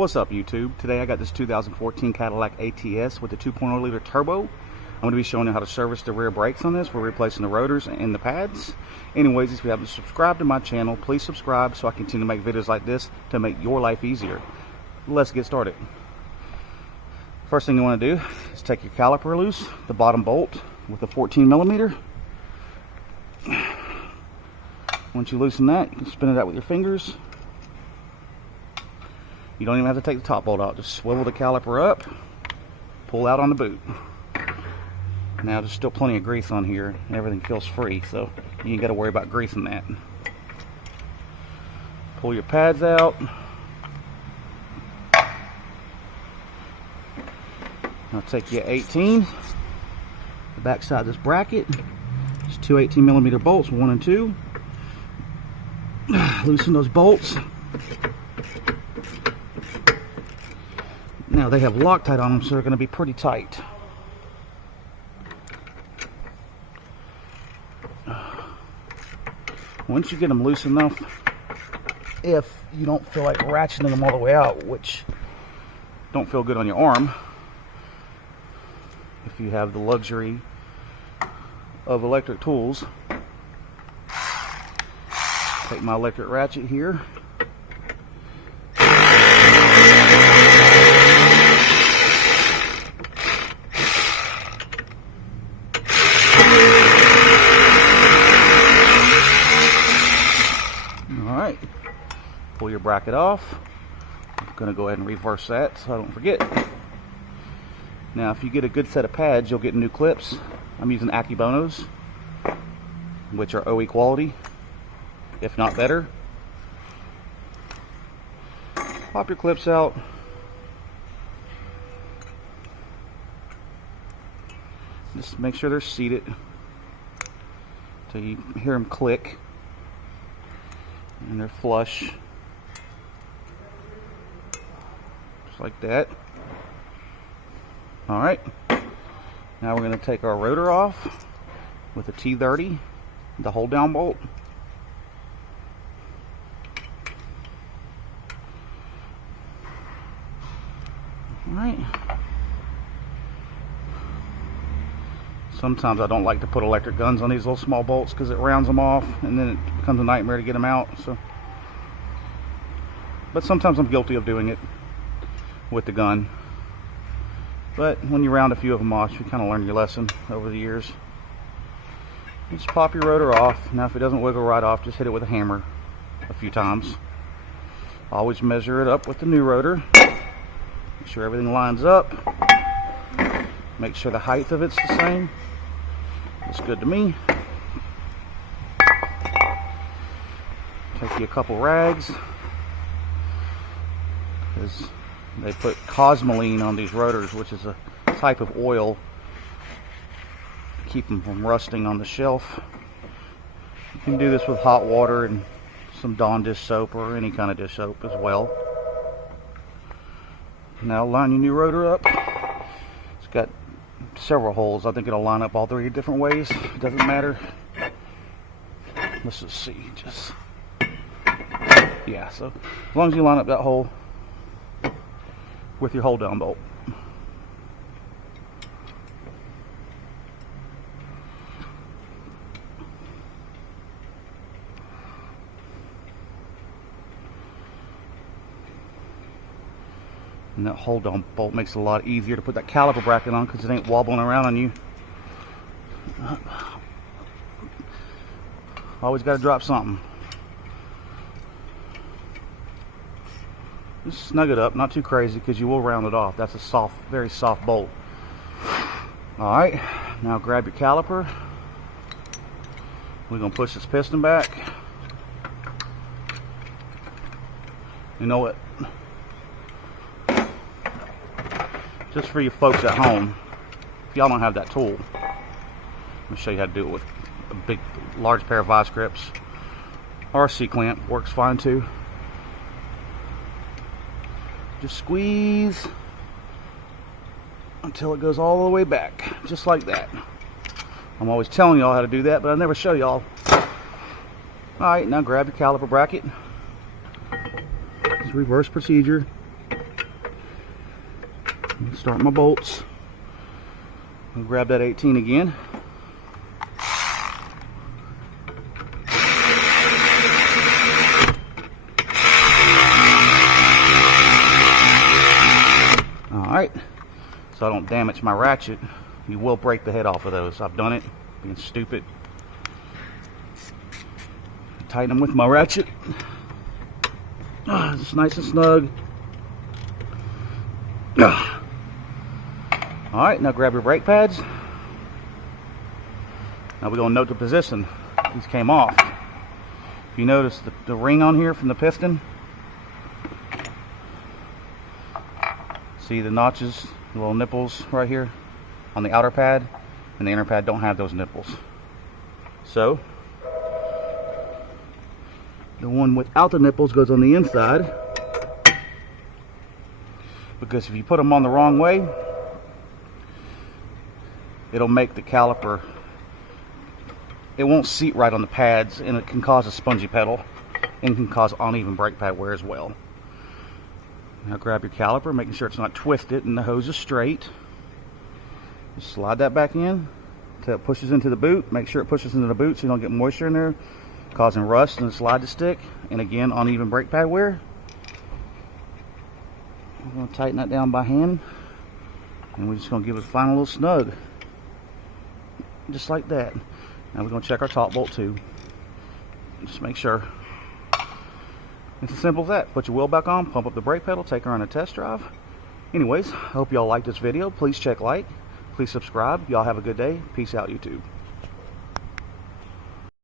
What's up, YouTube? Today I got this 2014 Cadillac ATS with the 2.0 liter turbo. I'm going to be showing you how to service the rear brakes on this. We're replacing the rotors and the pads. Anyways, if you haven't subscribed to my channel, please subscribe so I continue to make videos like this to make your life easier. Let's get started. First thing you want to do is take your caliper loose, the bottom bolt with a 14mm. Once you loosen that, you can spin it out with your fingers. You don't even have to take the top bolt out. Just swivel the caliper up, pull out on the boot. Now there's still plenty of grease on here and everything feels free, so you ain't got to worry about greasing that. Pull your pads out. Now take your 18, the back side of this bracket. It's two 18mm bolts, 1 and 2. Loosen those bolts. Now they have Loctite on them, so they're going to be pretty tight. Once you get them loose enough, if you don't feel like ratcheting them all the way out, which don't feel good on your arm, if you have the luxury of electric tools, take my electric ratchet here. Alright, pull your bracket off. I'm going to go ahead and reverse that so I don't forget. Now if you get a good set of pads, you'll get new clips. I'm using Akibonos, which are OE quality, if not better. Pop your clips out. Just make sure they're seated until you hear them click and they're flush, just like that. Alright, now we're going to take our rotor off with a T30, the hold down bolt. Alright, sometimes I don't like to put electric guns on these little small bolts because it rounds them off and then it becomes a nightmare to get them out. But sometimes I'm guilty of doing it with the gun. But when you round a few of them off, you kind of learn your lesson over the years. You just pop your rotor off. Now if it doesn't wiggle right off, just hit it with a hammer a few times. Always measure it up with the new rotor. Make sure everything lines up. Make sure the height of it's the same. Looks good to me. Take you a couple rags, because they put cosmoline on these rotors, which is a type of oil to keep them from rusting on the shelf. You can do this with hot water and some Dawn dish soap or any kind of dish soap as well. Now line your new rotor up. It's got several holes. I think it'll line up all 3 different ways. It doesn't matter. Let's just see. Yeah, so as long as you line up that hole with your hold down bolt. And that hold down bolt makes it a lot easier to put that caliper bracket on because it ain't wobbling around on you. Always got to drop something. Just snug it up, not too crazy because you will round it off. That's a soft, very soft bolt. Alright, now grab your caliper. We're going to push this piston back. You know what? Just for you folks at home, if y'all don't have that tool, let me show you how to do it with a large pair of vice grips. Or a C-clamp works fine too. Just squeeze until it goes all the way back, just like that. I'm always telling y'all how to do that, but I never show y'all. Alright, now grab your caliper bracket. It's reverse procedure. Start my bolts. I'll grab that 18 again. Alright, so I don't damage my ratchet. You will break the head off of those. I've done it, being stupid. Tighten them with my ratchet. It's nice and snug. Alright, now grab your brake pads. Now we're going to note the position. These came off. If you notice the ring on here from the piston, see the notches, the little nipples right here on the outer pad, and the inner pad don't have those nipples. So the one without the nipples goes on the inside, because if you put them on the wrong way, it'll make the caliper, it won't seat right on the pads, and it can cause a spongy pedal and can cause uneven brake pad wear as well. Now grab your caliper, making sure it's not twisted and the hose is straight. Just slide that back in until it pushes into the boot. Make sure it pushes into the boot so you don't get moisture in there, causing rust and the slide to stick, and again uneven brake pad wear. I'm going to tighten that down by hand, and we're just going to give it a final little snug, just like that. Now we're going to check our top bolt too. Just make sure. It's as simple as that. Put your wheel back on, pump up the brake pedal, take her on a test drive. Anyways, I hope y'all liked this video. Please check like, please subscribe. Y'all have a good day. Peace out, YouTube.